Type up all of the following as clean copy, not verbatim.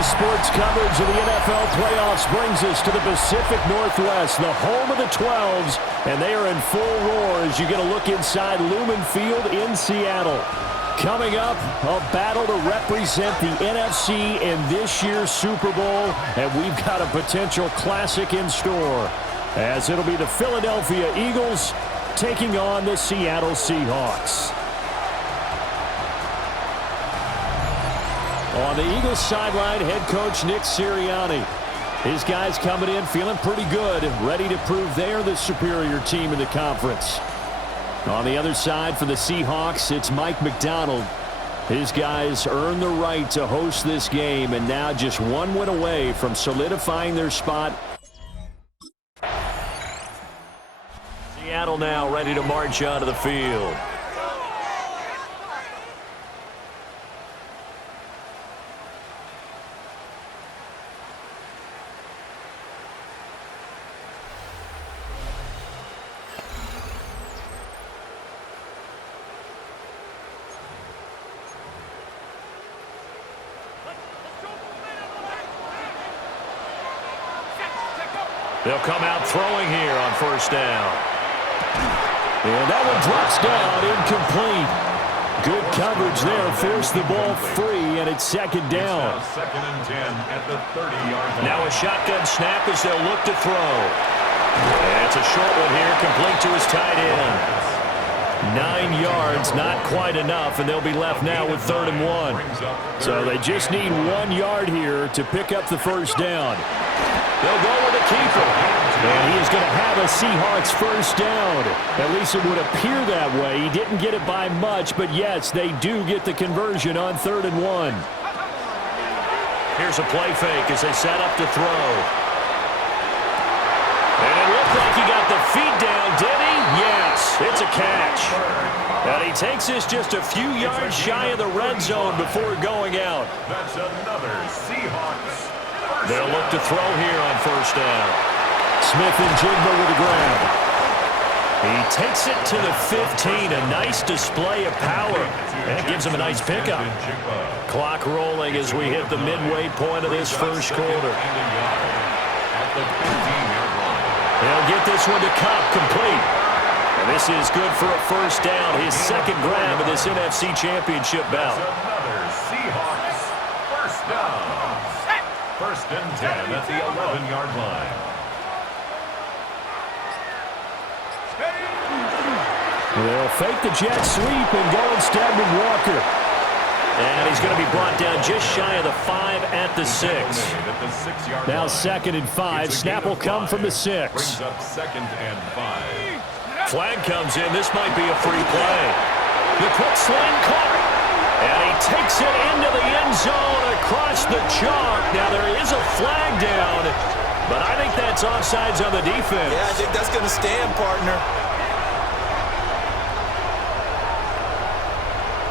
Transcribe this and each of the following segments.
Today's sports coverage of the NFL playoffs brings us to the Pacific Northwest, the home of the 12s, and they are in full roar as you get a look inside Lumen Field in Seattle. Coming up, a battle to represent the NFC in this year's Super Bowl, and we've got a potential classic in store, as it'll be the Philadelphia Eagles taking on the Seattle Seahawks. On the Eagles sideline, head coach Nick Sirianni. His guys coming in feeling pretty good, ready to prove they're the superior team in the conference. On the other side for the Seahawks, it's Mike Macdonald. His guys earned the right to host this game, and now just one win away from solidifying their spot. Seattle now ready to march onto the field. They'll come out throwing here on first down. And that one drops down, incomplete. Good coverage there, forced the ball free, and it's second down. Second and 10 at the 30-yard line. Now a shotgun snap as they'll look to throw. And it's a short one here, complete to his tight end. 9 yards, not quite enough, and they'll be left now with 3rd and 1. So they just need 1 yard here to pick up the first down. They'll go with a keeper. And he is going to have a Seahawks first down. At least it would appear that way. He didn't get it by much, but yes, they do get the conversion on 3rd and 1. Here's a play fake as they set up to throw. And it looked like he got the feet down, did he? Yes, it's a catch. And he takes this just a few yards shy of the red zone before going out. That's another Seahawks. They'll look to throw here on first down. Smith and Jigba with the grab. He takes it to the 15. A nice display of power. And it gives him a nice pickup. Clock rolling as we hit the midway point of this first quarter. They'll get this one to Cobb, complete. And this is good for a first down. His second grab of this NFC Championship bout. Another Seahawks first down. First and 10 at the 11-yard line. They'll fake the jet sweep and go instead with Walker. And he's going to be brought down just shy of the 5 at the 6. Now 2nd and 5. Snap will come from the 6. Brings up 2nd and 5. Flag comes in. This might be a free play. The quick sling caught. And he takes it into the end zone across the chalk. Now there is a flag down, but I think that's offsides on the defense. Yeah, I think that's going to stand, partner.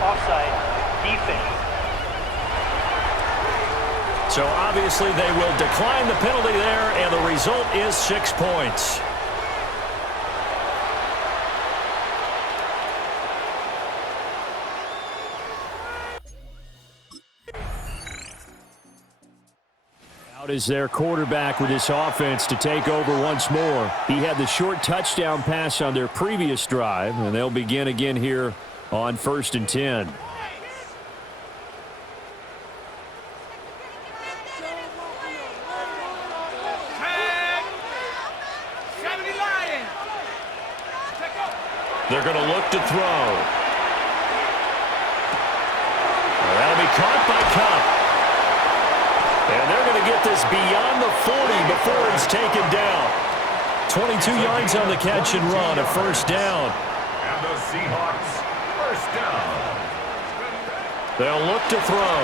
Offside, defense. So obviously they will decline the penalty there, and the result is 6 points. Out is their quarterback with this offense to take over once more. He had the short touchdown pass on their previous drive, and they'll begin again here on 1st and 10. They're going to look to throw. That'll be caught by Cup. And they're going to get this beyond the 40 before he's taken down. 22 yards on the catch and run, a first down. And the Seahawks first down. They'll look to throw.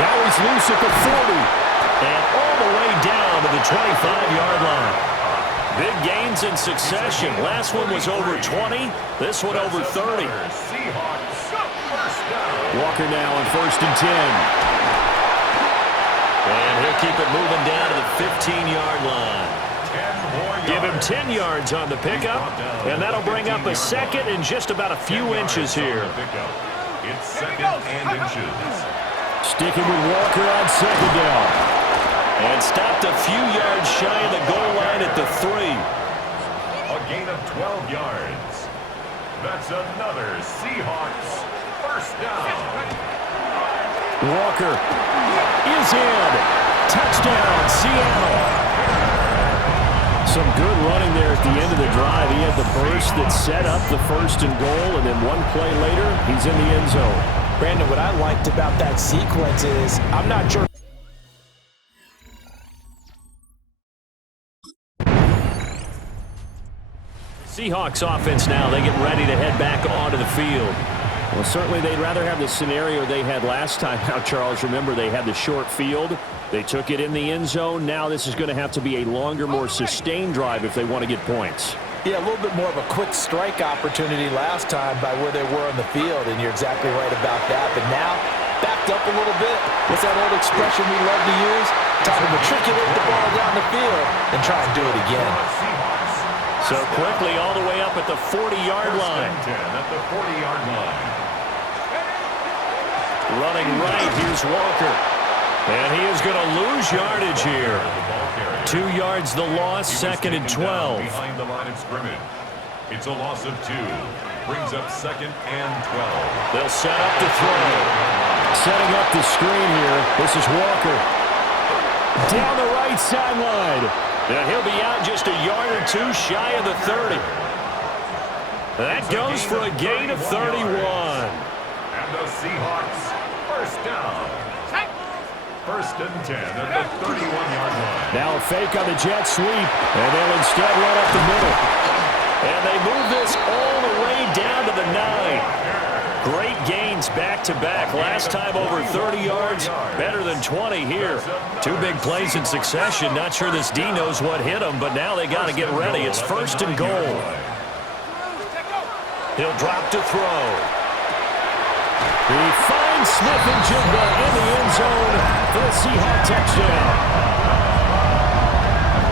Now he's loose at the 40. And all the way down to the 25-yard line. Big gains in succession. Last one was over 20. This one over 30. Walker now on 1st and 10. And he'll keep it moving down to the 15-yard line. Give him 10 yards on the pickup, and that'll bring up a second and just about a few inches here. It's second and inches. Sticking with Walker on second down. And stopped a few yards shy of the goal line at the 3. A gain of 12 yards. That's another Seahawks first down. Walker is in. Touchdown, Seattle. Some good running there at the end of the drive. He had the burst that set up the first and goal, and then one play later, he's in the end zone. Brandon, what I liked about that sequence is I'm not sure. Seahawks offense now. They get ready to head back onto the field. Well, certainly they'd rather have the scenario they had last time. Now, Charles, remember they had the short field. They took it in the end zone. Now this is going to have to be a longer, more sustained drive if they want to get points. Yeah, a little bit more of a quick strike opportunity last time by where they were on the field, and you're exactly right about that. But now, backed up a little bit. What's that old expression we love to use? Time to matriculate the ball down the field and try and do it again. So quickly all the way up at the 40-yard line. 10 at the 40-yard line. Running right, here's Walker. And he is going to lose yardage here. 2 yards the loss, second and 12. Behind the line of scrimmage. It's a loss of 2. Brings up second and 12. They'll set up to throw. Setting up the screen here. This is Walker. Down the right sideline. And he'll be out just a yard or two shy of the 30. That goes for a gain of 31. And the Seahawks first down. First and 10 at the 31-yard line. Now a fake on the jet sweep, and they'll instead run up the middle. And they move this all the way down to the 9. Great gains back-to-back. Last time over 30 yards, better than 20 here. 2 big plays in succession. Not sure this D knows what hit him, but now they got to get ready. It's first and goal. He'll drop to throw. He finds Smith-Njigba in the end zone for the Seahawks touchdown.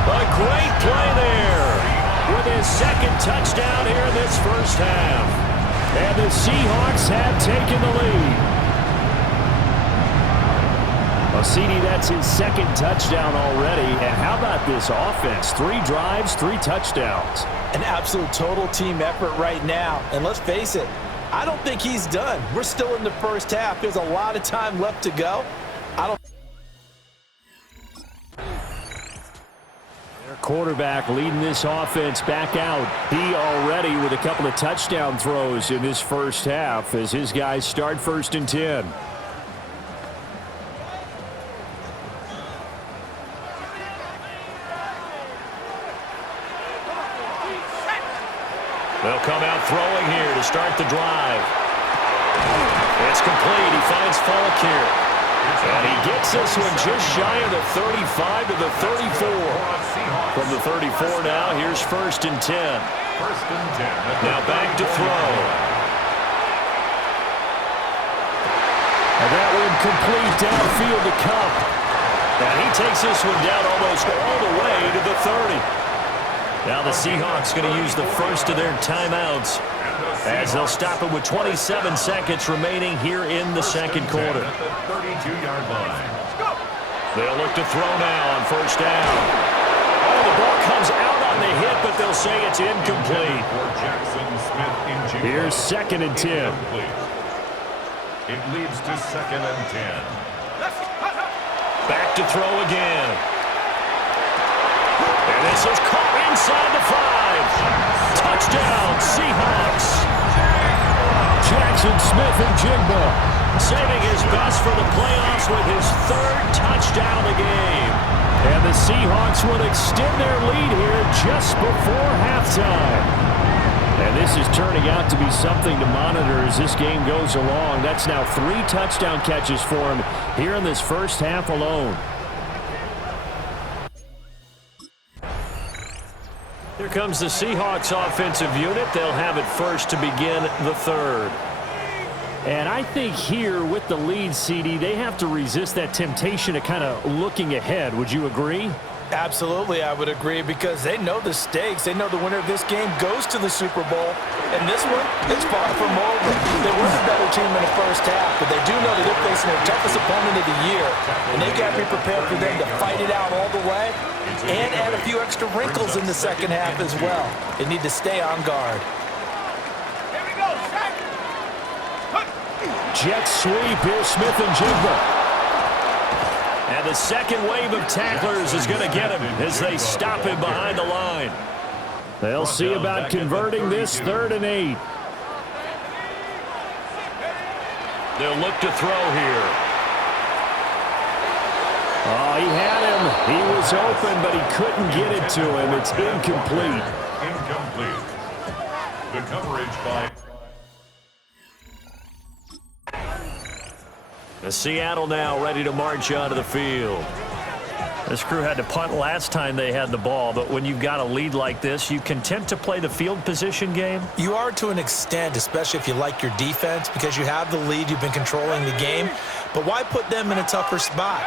A great play there with his second touchdown here in this first half. And the Seahawks have taken the lead. Well, CD, that's his second touchdown already. And how about this offense? 3 drives, 3 touchdowns. An absolute total team effort right now. And let's face it, I don't think he's done. We're still in the first half. There's a lot of time left to go. Their quarterback leading this offense back out. He already with a couple of touchdown throws in this first half as his guys start first and 10. They'll come out throwing here to start the drive. It's complete. He finds Falk here. And he gets this one just shy of the 35 to the 34. From the 34 now, here's first and 10. First and 10. Now back to throw. And that one complete downfield to Cup. And he takes this one down almost all the way to the 30. Now the Seahawks going to use the first of their timeouts as they'll stop it with 27 seconds remaining here in the second quarter. At the 32-yard line. They'll look to throw now on first down. Oh, the ball comes out on the hit, but they'll say it's incomplete. Here's second and 10. It leads to second and 10. Back to throw again. And this is caught inside the 5. Touchdown, Seahawks. Jackson Smith-Njigba saving his best for the playoffs with his 3rd touchdown of the game. And the Seahawks will extend their lead here just before halftime. And this is turning out to be something to monitor as this game goes along. That's now 3 touchdown catches for him here in this first half alone. Here comes the Seahawks offensive unit. They'll have it first to begin the 3rd. And I think here with the lead, CD, they have to resist that temptation of kind of looking ahead. Would you agree? Absolutely, I would agree, because they know the stakes. They know the winner of this game goes to the Super Bowl. And this one, it's far from over. They were the better team in the first half, but they do know that they're facing their toughest opponent of the year. And they got to be prepared for them to fight it out all the way and add a few extra wrinkles in the second half as well. They need to stay on guard. Here we go, set. Jet sweep here, Smith and Jigba. And the second wave of tacklers is going to get him as they stop him behind the line. They'll see about converting this 3rd and 8. They'll look to throw here. Oh, he had him. He was open, but he couldn't get it to him. It's incomplete. Incomplete. The coverage by... Seattle now ready to march onto the field. This crew had to punt last time they had the ball, but when you've got a lead like this, you content to play the field position game? You are to an extent, especially if you like your defense, because you have the lead, you've been controlling the game. But why put them in a tougher spot?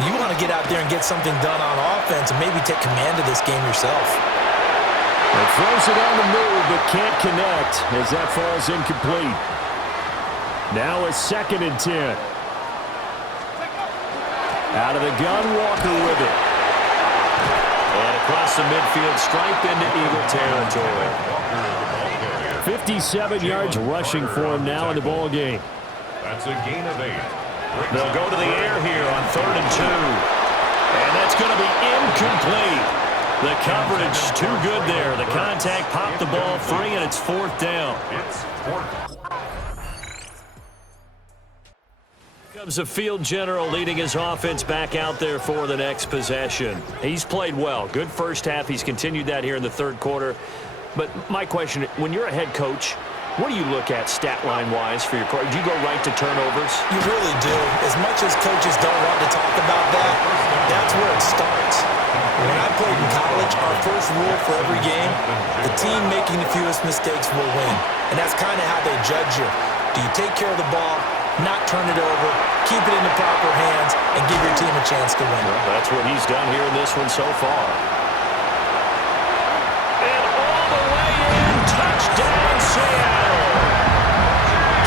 You want to get out there and get something done on offense and maybe take command of this game yourself. It throws it on the move, but can't connect as that falls incomplete. Now a 2nd and 10. Out of the gun, Walker with it. And across the midfield, stripe into Eagle territory. 57 yards rushing for him now in the ball game. That's a gain of 8. They'll go to the air here on 3rd and 2. And that's going to be incomplete. The coverage too good there. The contact popped the ball free, and it's 4th down. It's 4th. Comes a field general leading his offense back out there for the next possession. He's played well. Good first half. He's continued that here in the 3rd quarter. But my question, when you're a head coach, what do you look at stat line-wise for your coach? Do you go right to turnovers? You really do. As much as coaches don't want to talk about that, that's where it starts. When I played in college, our first rule for every game, the team making the fewest mistakes will win. And that's kind of how they judge you. Do you take care of the ball, not turn it over, keep it in the proper hands, and give your team a chance to win? Well, that's what he's done here in this one so far. And all the way in, touchdown Seattle.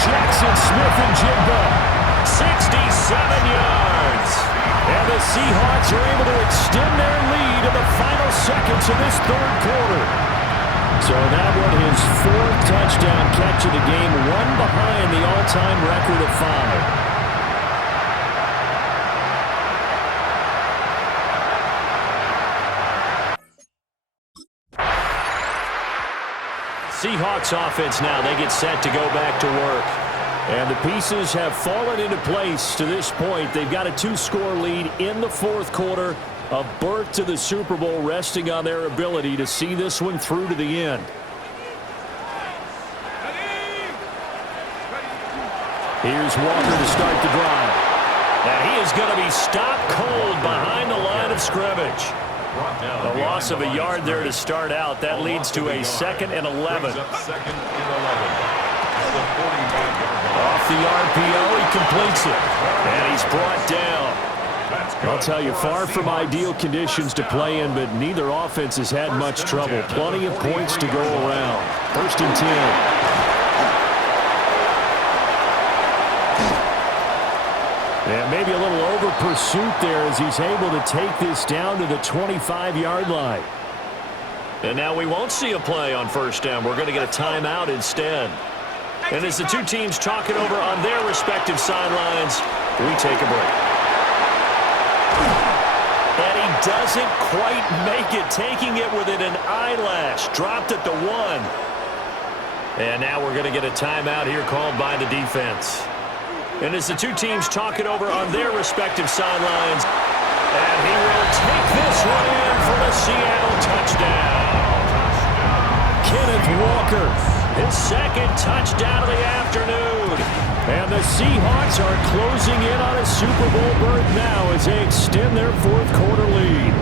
Jackson Smith and Jigba, 67 yards. And the Seahawks are able to extend their lead in the final seconds of this 3rd quarter. So that was his 4th touchdown catch of the game, one behind the all-time record of 5. Seahawks offense now, they get set to go back to work. And the pieces have fallen into place to this point. They've got a 2-score lead in the 4th quarter. A berth to the Super Bowl resting on their ability to see this one through to the end. Here's Walker to start the drive. And he is going to be stopped cold behind the line of scrimmage. A loss of a yard there to start out. That leads to a 2nd and 11. Off the RPO, he completes it. And he's brought down. I'll tell you, far from ideal conditions to play in, but neither offense has had much trouble. Plenty of points to go around. 1st and 10. And maybe a little over pursuit there as he's able to take this down to the 25-yard line. And now we won't see a play on 1st down. We're going to get a timeout instead. And as the two teams talk it over on their respective sidelines, we take a break. And he doesn't quite make it, taking it within an eyelash. Dropped at the 1. And now we're going to get a timeout here called by the defense. And as the two teams talk it over on their respective sidelines, and he will take this one in for the Seattle touchdown. Kenneth Walker, his 2nd touchdown of the afternoon. And the Seahawks are closing in on a Super Bowl berth now as they extend their 4th quarter lead.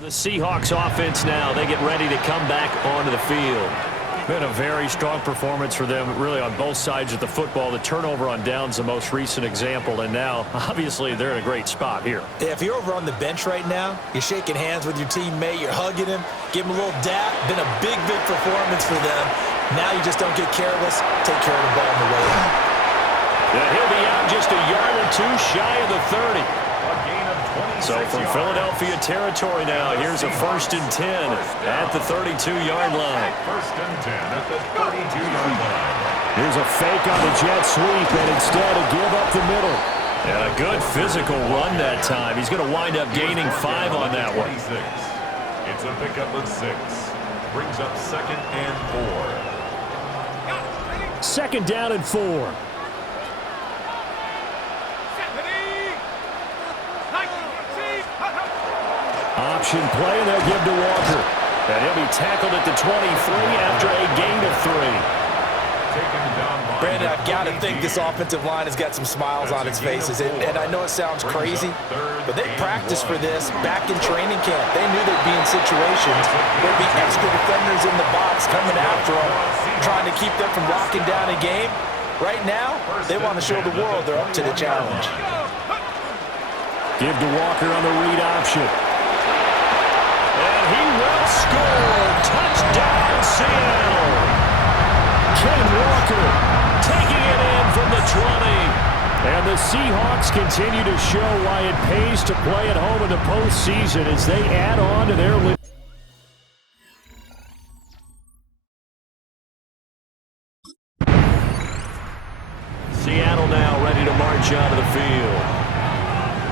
The Seahawks offense now, they get ready to come back onto the field. Been a very strong performance for them, really, on both sides of the football. The turnover on downs, the most recent example, and now, obviously, they're in a great spot here. If you're over on the bench right now, you're shaking hands with your teammate, you're hugging him, give him a little dap. Been a big, big performance for them. Now you just don't get careless. Take care of the ball on the way out. Yeah, he'll be out just a yard or two shy of the 30. So from Philadelphia territory now, here's a 1st and 10 at the 32-yard line. 1st and 10 at the 32-yard line. Here's a fake on the jet sweep, and instead a give up the middle. And a good physical run that time. He's going to wind up gaining 5 on that one. It's a pickup of 6. Brings up 2nd and 4. 2nd down and 4. Option play, and they'll give to Walker. And he'll be tackled at the 23 after a gain of 3. Brandon, I've got to think this offensive line has got some smiles on its faces. And I know it sounds crazy, but they practiced for this back in training camp. They knew they'd be in situations where there'd be extra defenders in the box coming after them, trying to keep them from locking down a game. Right now, they want to show the world they're up to the challenge. Give to Walker on the read option. And he will score. Touchdown, Seattle. Ken Walker taking it in from the 20. And the Seahawks continue to show why it pays to play at home in the postseason as they add on to their lead. Seattle now ready to march out of the field.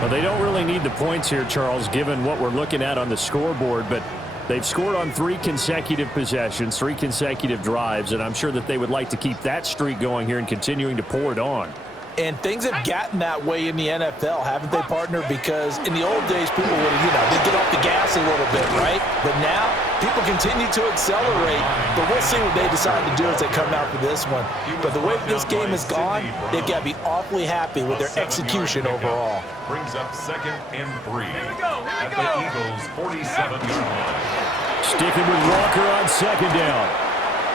Well, they don't really need the points here, Charles, given what we're looking at on the scoreboard, but they've scored on 3 consecutive possessions, 3 consecutive drives, and I'm sure that they would like to keep that streak going here and continuing to pour it on. And things have gotten that way in the NFL, haven't they, partner? Because in the old days, people would, they'd get off the gas a little bit, right? But now, people continue to accelerate. But we'll see what they decide to do as they come out for this one. But the way this game has gone, they've got to be awfully happy with their execution overall. Brings up 2nd and 3 at the Eagles' 47-yard line. Sticking with Walker on 2nd down.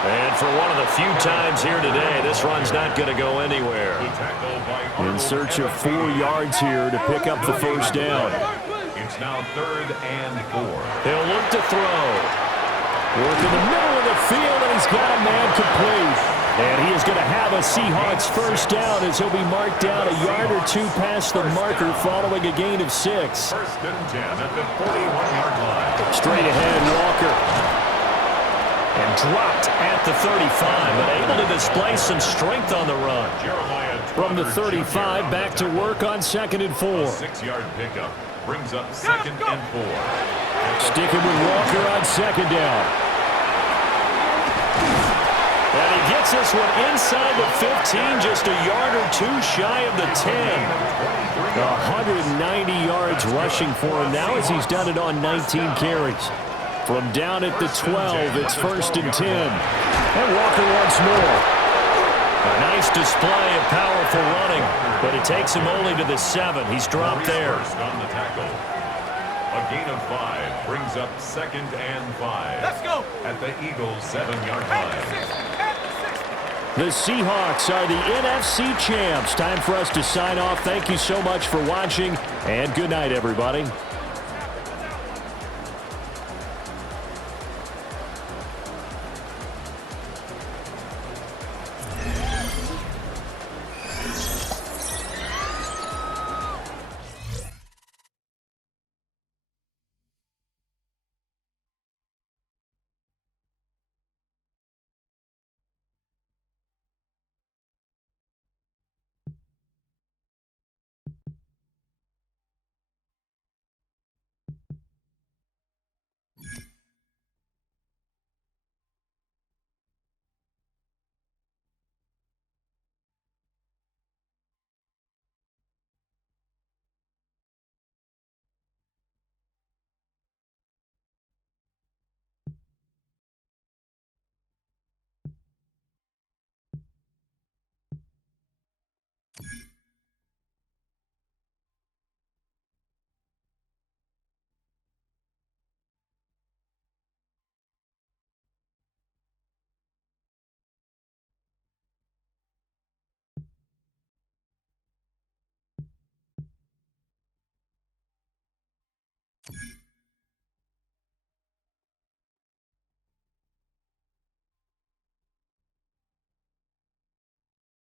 And for one of the few times here today, this run's not going to go anywhere. In search of 4 yards here to pick up the 1st down. It's now 3rd and 4. He'll look to throw. Work in the middle of the field, and he's got a man complete. And he is going to have a Seahawks 1st down as he'll be marked down a yard or 2 past the marker following a gain of 6. 1st and 10 at the 41-yard line. Straight ahead, Walker. And dropped at the 35, but able to display some strength on the run. From the 35, back to work on 2nd and 4. 6-yard pickup brings up 2nd and 4. Sticking with Walker on 2nd down. And he gets this one inside the 15, just a yard or 2 shy of the 10. 190 yards rushing for him now as he's done it on 19 carries. From down at the 12, it's 1st and 10. And Walker once more. A nice display of powerful running, but it takes him only to the 7. He's dropped there. On the tackle. A gain of 5 brings up 2nd and 5. Let's go. At the Eagles' 7-yard line. The Seahawks are the NFC champs. Time for us to sign off. Thank you so much for watching, and good night, everybody.